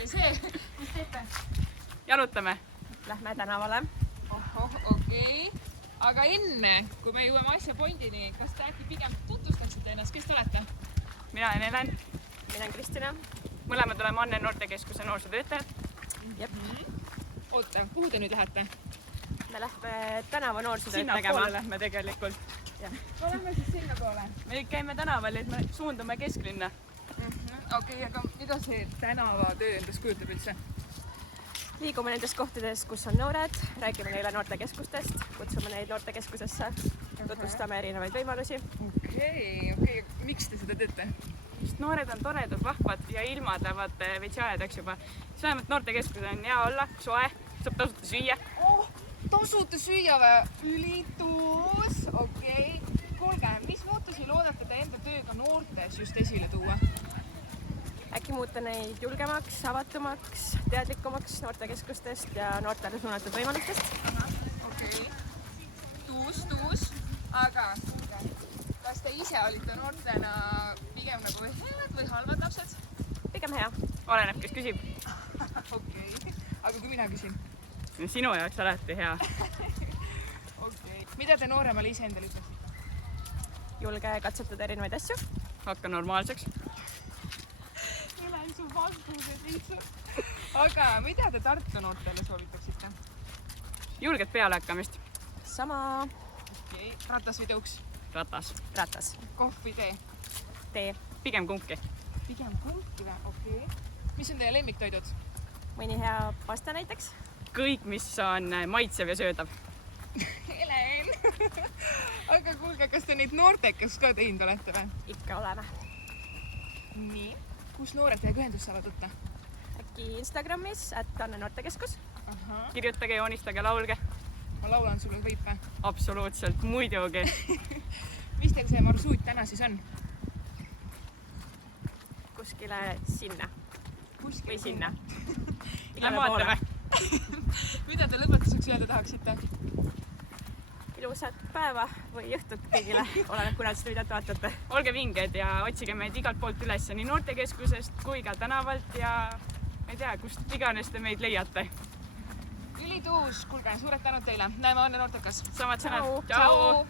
oli see. Mis teete? Jalutame. Lähme tänavale. Ohoh, okei. Aga enne, kui me jõuame asja pointini, kas te äkki pigem tutvustaksite ennast, kes te olete? Mina olen Helen. Mina olen Kristina. Mõlemad oleme Anne noortekeskuse noorsootöötajad. Jep. Oota, kuhu te nüüd lähete? Me lähme tänava noorsootööd tegema. Sinnapoole lähme tegelikult. No lähme siis sinna poole. Me käime tänaval, et me suundume kesklinna. Okei, aga mida see tänavatöö endast kujutab üldse? Liigume nendes kohtades, kus on noored, räägime neile noortekeskustest, kutsume neid noortekeskusesse, tutvustame erinevaid võimalusi. Okei. Miks te seda teete? Just noored on toredad, vahvad ja ilmad lähevad veits jahedaks juba. Siis vähemalt noortekeskus on hea olla, soe, saab tasuta süüa. Tasuta süüa või? Ülituus, okei. Kuulge, mis muutusi loodate te enda tööga noortes just esile tuua? Äkki muuta neid julgemaks, avatumaks, teadlikumaks noortekeskustest ja noortele suunatud võimalustest. Okei. Tuus. Aga kuulge, kas te ise olite noortena pigem nagu head või halvad lapsed? Pigem hea. Oleneb, kes küsib. Okei. Aga kui mina küsin? Sinu jaoks alati hea. Okei. Mida te nooremale ise endale ütlesite? Julge katsetada erinevaid asju. Hakka normaalseks. Helen, su vastused lihtsalt. Aga mida te Tartu noortele soovitaksite? Julget pealehakkamist. Sama. Okei. Ratas või tõuks? Ratas. Ratas. Kohv või tee? Tee. Pigem kumbki. Pigem kumbki või? Okei. Mis on teie lemmiktoidud? Mõni hea pasta näiteks. Kõik, mis on maitsev ja söödav. Helen! Aga kuulge, kas te neid noortekest ka teinud olete või? Ikka oleme. Nii. Kus noored teiega ühendust saavad võtta? Äkki Instagramis @Anne noortekeskus. Kirjutage, joonistage, laulge. Ma laulan sulle, võib või? Absoluutselt, muidugi. Mis teil see marsuut täna siis on? Kuskile sinna. Või sinna. Lähme vaatame. Mida te lõpetuseks öelda tahaksite? Ilusat päeva või õhtut kõigile, oleneb kuna seda videot vaatate. Olge vinged ja otsige meid igalt poolt üles, nii noortekeskusest kui ka tänavalt ja ma ei tea, kust iganes te meid leiate. Ülituus, kuulge, suured tänud teile. Näeme Anne noortekas. Samad sõnad. Tšau!